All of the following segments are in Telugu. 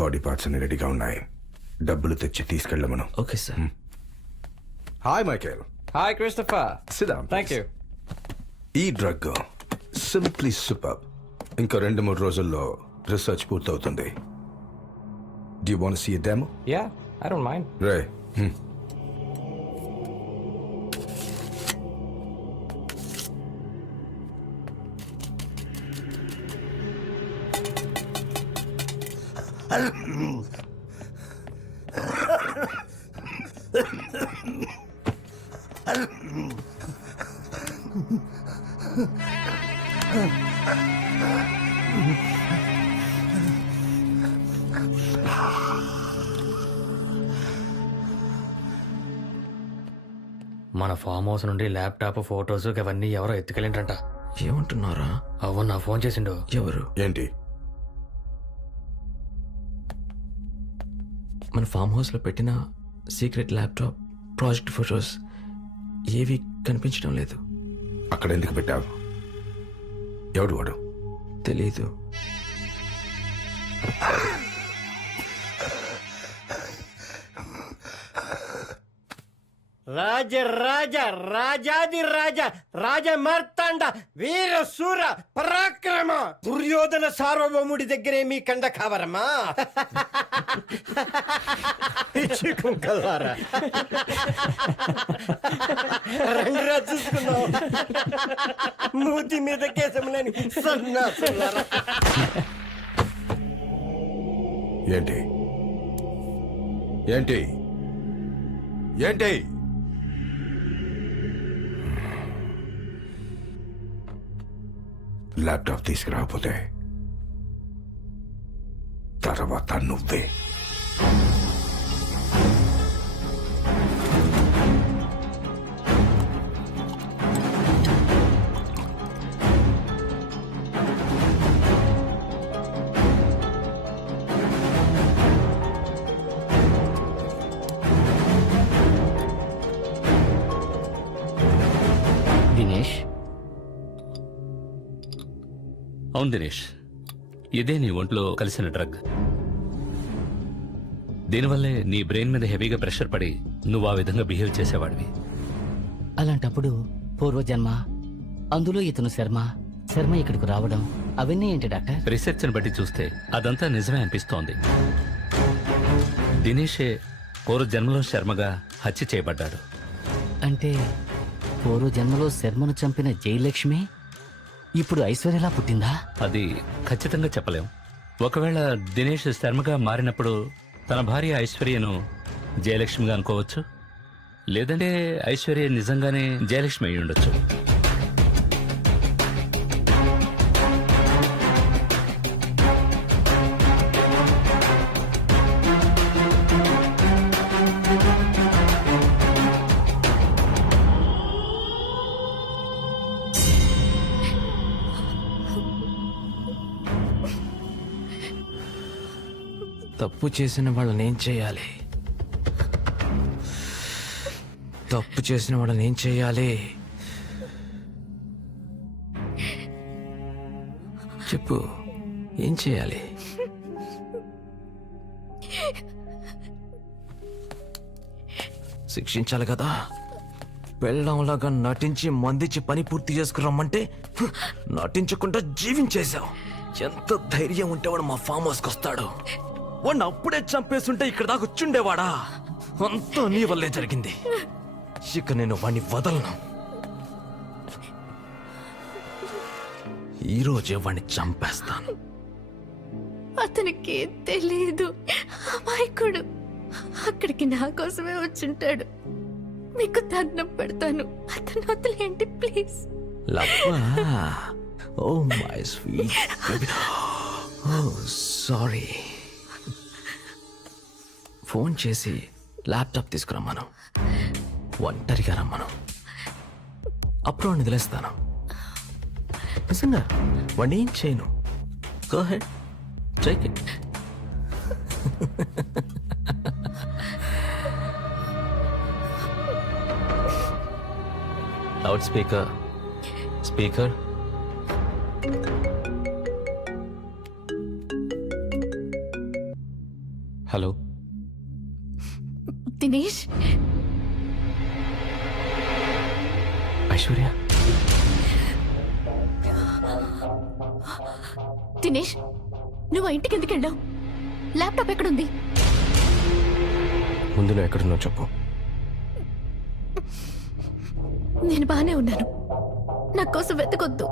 బాడీ పార్ట్స్ అన్ని రెడీగా ఉన్నాయి. డబ్బులు తెచ్చి తీసుకెళ్ళమను. Okay sir. Hi Michael. Hi, Christopher. Sit down, Thank please. you. ఈ డ్రగ్ సింప్లీ సూపర్. ఇంకా 2-3 రోజుల్లో రీసెర్చ్ పూర్తవుతుంది. Do you want to see a demo? Yeah, I don't mind. రే మన ఫామ్ హౌస్ నుండి ల్యాప్టాప్ ఫొటోస్ అవన్నీ ఎవరో ఎత్తుకెళ్ళింటంట. ఏమంటున్నారా? అవును, నా ఫోన్ చేసిండు. ఎవరు? ఏంటి? మన ఫామ్ హౌస్ లో పెట్టిన సీక్రెట్ ల్యాప్టాప్, ప్రాజెక్ట్ ఫొటోస్ ఏవి కనిపించడం లేదు. అక్కడ ఎందుకు పెట్టావు? ఎవడు వాడు? తెలీదు. రాజ రాజ రాజాది రాజ రాజ మార్తాండ వీర శూర పరాక్రమ దుర్యోధన సార్వభౌముడి దగ్గరే మీ కండ కావరమా? పిచ్చి కుంకల్లారా, రండిరా చూసుకున్నాం. మూతి మీద కేశములని సన్నాసులారా. ఏంటి ఏంటి ఏంటి? ల్యాప్టాప్ తీసుకురాకపోతే తర్వాత నువ్వే. దినేష్, అవును దినేష్, ఇదే నీ ఒంట్లో కలిసిన డ్రగ్. దీనివల్లే నీ బ్రెయిన్ మీద హెవీగా ప్రెషర్ పడి నువ్వు ఆ విధంగా బిహేవ్ చేసేవాడివి. అలాంటప్పుడు పూర్వజన్మ, అందులో ఇతను శర్మ ఇక్కడికి రావడం అవన్నీ ఏంటి డాక్టర్? రీసెర్చ్ని బట్టి చూస్తే అదంతా నిజమే అనిపిస్తోంది. దినేషే పూర్వజన్మలో శర్మగా హత్య చేయబడ్డాడు. అంటే పూర్వజన్మలో శర్మను చంపిన జయలక్ష్మి ఇప్పుడు ఐశ్వర్యలా పుట్టిందా? అది ఖచ్చితంగా చెప్పలేం. ఒకవేళ దినేష్ శర్మగా మారినప్పుడు తన భార్య ఐశ్వర్యను జయలక్ష్మిగా అనుకోవచ్చు, లేదంటే ఐశ్వర్య నిజంగానే జయలక్ష్మి అయి ఉండొచ్చు. తప్పు చేసిన వాళ్ళని ఏం చేయాలి? తప్పు చేసిన వాళ్ళని ఏం చేయాలి? చెప్పు, ఏం చేయాలి? శిక్షించాలి కదా. పెళ్ళంలాగా నటించి మందించి పని పూర్తి చేసుకురమ్మంటే నటించకుండా జీవించేశావు. ఎంత ధైర్యం ఉంటే వాడు మా ఫామ్ హౌస్కి వస్తాడు? వాడిని అప్పుడే చంపేస్తుంటే ఇక్కడ దాకా వచ్చుండేవాడా? అంతా నీ వల్లే జరిగింది. ఇక నేను వాడిని వదలను. ఈరోజే వాడిని చంపేస్తాను. అతనికి తెలీదు, అమాయకుడు. అక్కడికి నా కోసమే వచ్చుంటాడు. మీకు దండం పెడతాను, అతను వదిలేండి ప్లీజ్. లవ్వా? Oh my sweet baby. Oh sorry. Phone చేసి ల్యాప్టాప్ తీసుకురమ్మను, ఒంటరిగా రమ్మను. అప్పుడు వాడిని వదిలేస్తాను. నిజంగా వాడిని ఏం చేయను. Go head, take it. Loud speaker. Hello Dinesh, Aishwarya. Dinesh, నువ్వు ఆ ఇంటికి ఎందుకు వెళ్ళావు? ల్యాప్టాప్ ఎక్కడుంది? ముందు నువ్వు ఎక్కడున్నావు చెప్పు. నేను బానే ఉన్నాను, నా కోసం వెతకొద్దు.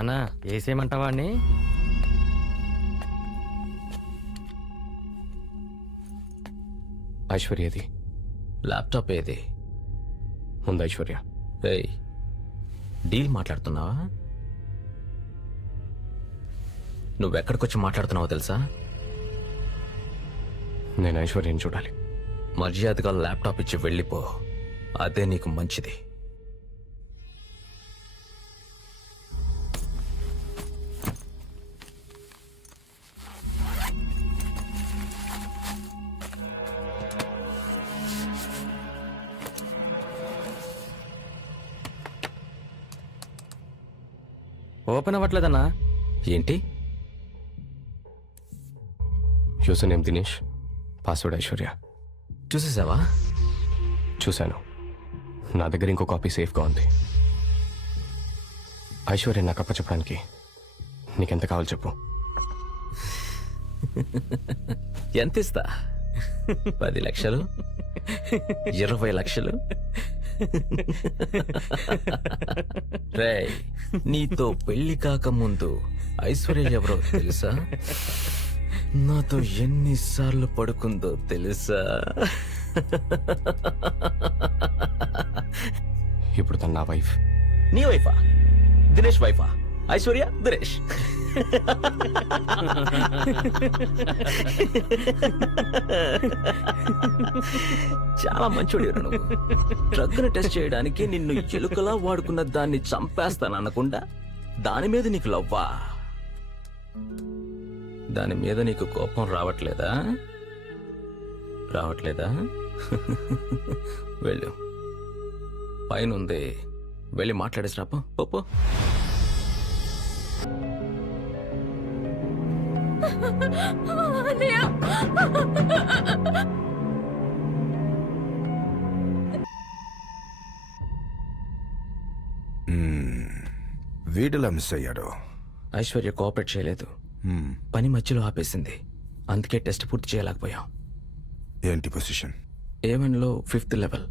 అన్నా వేసేయమంటావా అండి? ఐశ్వర్యది ల్యాప్టాప్ ఏది? ముందు ఐశ్వర్య. ఏయ్, డీల్ మాట్లాడుతున్నావా? నువ్వెక్కడికొచ్చి మాట్లాడుతున్నావో తెలుసా? నేను ఐశ్వర్యని చూడాలి. మర్యాదగా ల్యాప్టాప్ ఇచ్చి వెళ్ళిపో, అదే నీకు మంచిది. ఓపెన్ అవ్వట్లేదన్నా. ఏంటి? User name Dinesh, password Aishwarya. చూసేసావా? చూశాను. నా దగ్గర ఇంకో కాపీ సేఫ్గా ఉంది. ఐశ్వర్య నాకు అప్పచెప్పడానికి నీకెంత కావాలి చెప్పు. ఎంత ఇస్తా? 10 లక్షలు? 20 లక్షలు? రేయ్, నీతో పెళ్లి కాకముందు ఐశ్వర్య ఎవరో తెలుసా? నాతో ఎన్నిసార్లు పడుకుందో తెలుసా? ఇప్పుడు తన నా వైఫ్. నీ వైఫా? దినేష్ వైఫా? ఐశ్వర్య దినేష్. చాలా మంచోడు నువ్వు. డ్రగ్ను టెస్ట్ చేయడానికి నిన్ను ఎలుకలా వాడుకున్న దాన్ని చంపేస్తాననకుండా దాని మీద నీకు లవ్వా? దాని మీద నీకు కోపం రావట్లేదా? వెళ్ళు, పైనుంది, వెళ్ళి మాట్లాడేసి రాపో. పోపో. వీడిలా మిస్ అయ్యాడు. ఐశ్వర్య కోఆపరేట్ చేయలేదు, పని మధ్యలో ఆపేసింది. అందుకే టెస్ట్ పూర్తి చేయలేకపోయాం. ఏంటి పొజిషన్? ఏవన్లో 5th level.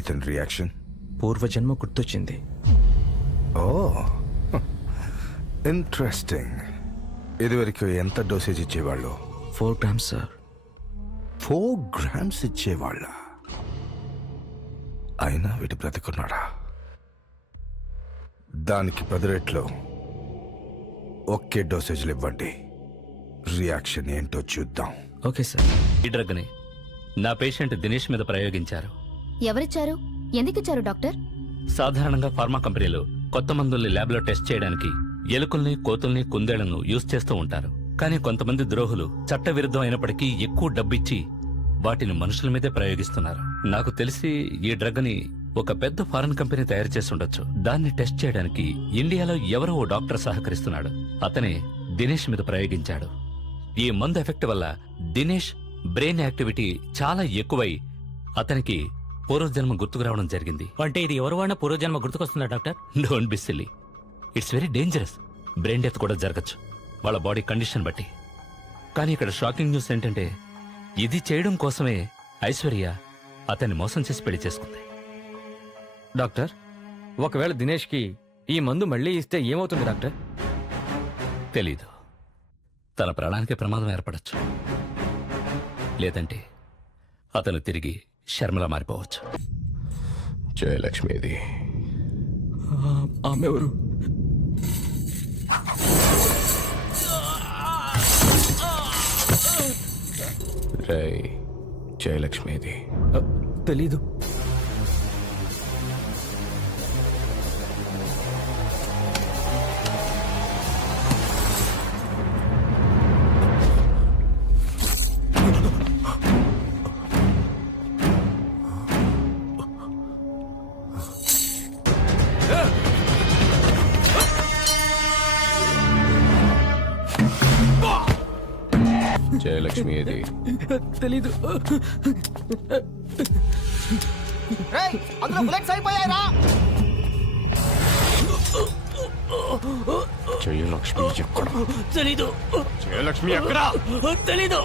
ఇతని రియాక్షన్? పూర్వజన్మ గుర్తొచ్చింది. ఓ, ఇంట్రెస్టింగ్. ఇదివరకు ఎంత డోసేజ్ ఇచ్చేవాళ్ళు? 4 grams సార్. 4 grams ఇచ్చేవాళ్ళ? అయినా వీటి బ్రతికున్నాడా? దానికి 10 రెట్లు ఒకే డోసేజ్లు ఇవ్వండి. రియాక్షన్ ఏంటో చూద్దాం. Okay sir. ఈ డ్రగ్ని నా పేషెంట్ దినేష్ మీద ప్రయోగించారు. ఎవరిచ్చారు? ఎందుకిచ్చారు డాక్టర్? సాధారణంగా ఫార్మా కంపెనీలు కొత్త మందుల్ని ల్యాబ్లో టెస్ట్ చేయడానికి ఎలుకల్ని, కోతుల్ని, కుందేళ్లను యూజ్ చేస్తూ ఉంటారు. కానీ కొంతమంది ద్రోహులు చట్టవిరుద్ధం అయినప్పటికీ ఎక్కువ డబ్బిచ్చి వాటిని మనుషుల మీదే ప్రయోగిస్తున్నారు. నాకు తెలిసి ఈ డ్రగ్ని ఒక పెద్ద ఫారెన్ కంపెనీ తయారు చేసి ఉండొచ్చు. దాన్ని టెస్ట్ చేయడానికి ఇండియాలో ఎవరో ఓ డాక్టర్ సహకరిస్తున్నాడు. అతనే దినేష్ మీద ప్రయోగించాడు. ఈ మందు ఎఫెక్ట్ వల్ల దినేష్ బ్రెయిన్ యాక్టివిటీ చాలా ఎక్కువై అతనికి పూర్వజన్మ గుర్తుకు రావడం జరిగింది. అంటే ఇది ఎవరు వాడిన పూర్వజన్మ గుర్తుకొస్తుందా doctor? Don't be silly, it's very dangerous. Brain death కూడా జరగచ్చు వాళ్ళ బాడీ కండిషన్ బట్టి. కానీ ఇక్కడ షాకింగ్ న్యూస్ ఏంటంటే ఇది చేయడం కోసమే ఐశ్వర్య అతన్ని మోసం చేసి పెళ్లి చేసుకుంది. డాక్టర్, ఒకవేళ దినేష్కి ఈ మందు మళ్ళీ ఇస్తే ఏమవుతుంది డాక్టర్? తెలీదు. తన ప్రాణానికి ప్రమాదం ఏర్పడచ్చు, లేదంటే అతను తిరిగి శర్మలా మారిపోవచ్చు. జయలక్ష్మిది. ఆమె ఎవరు? రై, జయలక్ష్మిది. తెలీదు. జయలక్ష్మి ఏది? తెలీదు. జయలక్ష్మి ఎక్కడ? తెలీదు. జయలక్ష్మి ఎక్కడ? తెలీదు.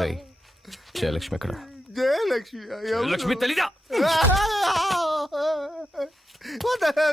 రేయ్, జయలక్ష్మి ఎక్కడ? జయలక్ష్మి లక్ష్మి తెలీదా?